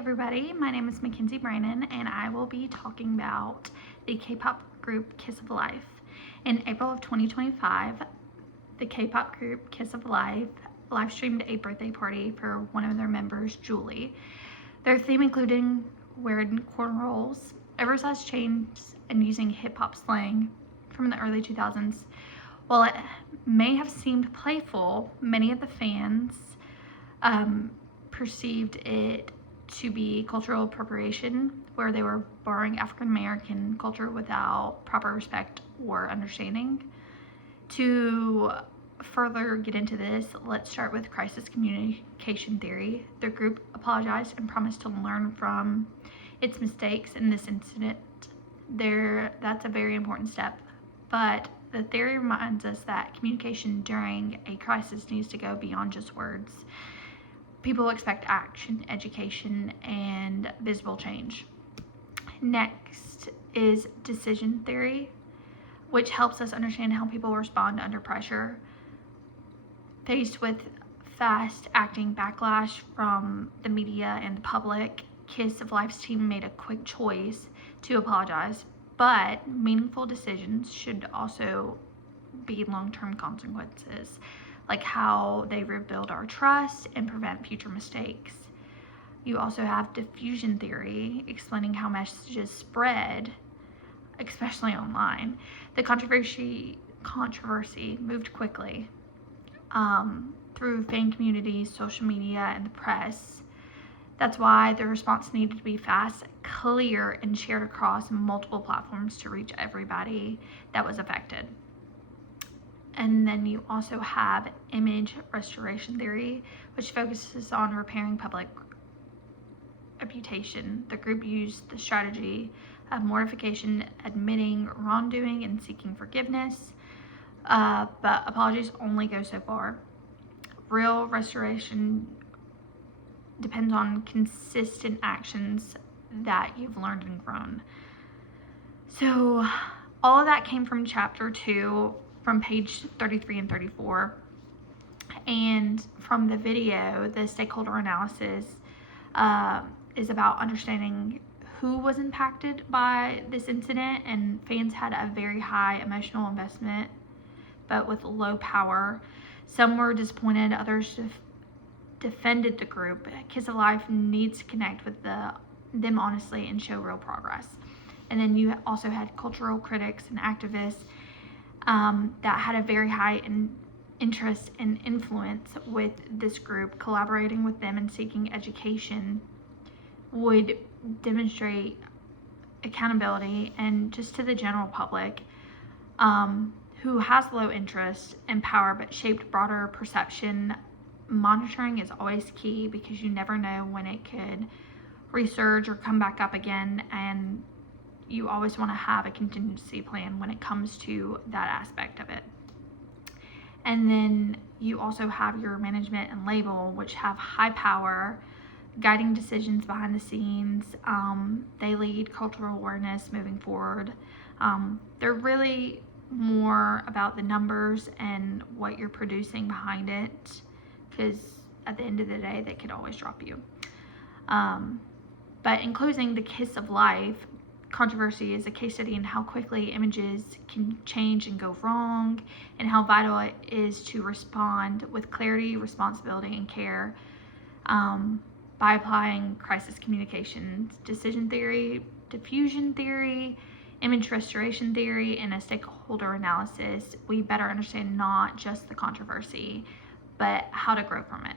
everybody, my name is Mackenzie Brannon and I will be talking about the K-pop group Kiss of Life. In April of 2025, the K-pop group Kiss of Life live streamed a birthday party for one of their members, Julie. Their theme including wearing cornrows, oversized chains, and using hip-hop slang from the early 2000s. While it may have seemed playful, many of the fans perceived it to be cultural appropriation, where they were borrowing African American culture without proper respect or understanding. To further get into this, let's start with crisis communication theory. The group apologized and promised to learn from its mistakes in this incident. That's a very important step, but the theory reminds us that communication during a crisis needs to go beyond just words. People expect action, education, and visible change. Next is decision theory, which helps us understand how people respond under pressure. Faced with fast-acting backlash from the media and the public, Kiss of Life's team made a quick choice to apologize, but meaningful decisions should also be long-term consequences, like how they rebuild our trust and prevent future mistakes. You also have diffusion theory, explaining how messages spread, especially online. The controversy moved quickly through fan communities, social media, and the press. That's why the response needed to be fast, clear, and shared across multiple platforms to reach everybody that was affected. And then you also have image restoration theory, which focuses on repairing public reputation. The group used the strategy of mortification, admitting wrongdoing, and seeking forgiveness. But apologies only go so far. Real restoration depends on consistent actions that you've learned and grown. So all of that came from chapter 2, from page 33 and 34. And from the video, the stakeholder analysis is about understanding who was impacted by this incident, and fans had a very high emotional investment, but with low power. Some were disappointed, others defended the group. Kiss of Life needs to connect with them honestly and show real progress. And then you also had cultural critics and activists that had a very high interest and influence with this group. Collaborating with them and seeking education would demonstrate accountability, and just to the general public who has low interest and power but shaped broader perception. Monitoring is always key, because you never know when it could resurge or come back up again, and you always want to have a contingency plan when it comes to that aspect of it. And then you also have your management and label, which have high power, guiding decisions behind the scenes. They lead cultural awareness moving forward. They're really more about the numbers and what you're producing behind it, because at the end of the day, they could always drop you. But in closing, the Kiss of Life controversy is a case study in how quickly images can change and go wrong, and how vital it is to respond with clarity, responsibility, and care by applying crisis communications, decision theory, diffusion theory, image restoration theory, and a stakeholder analysis. We better understand not just the controversy, but how to grow from it.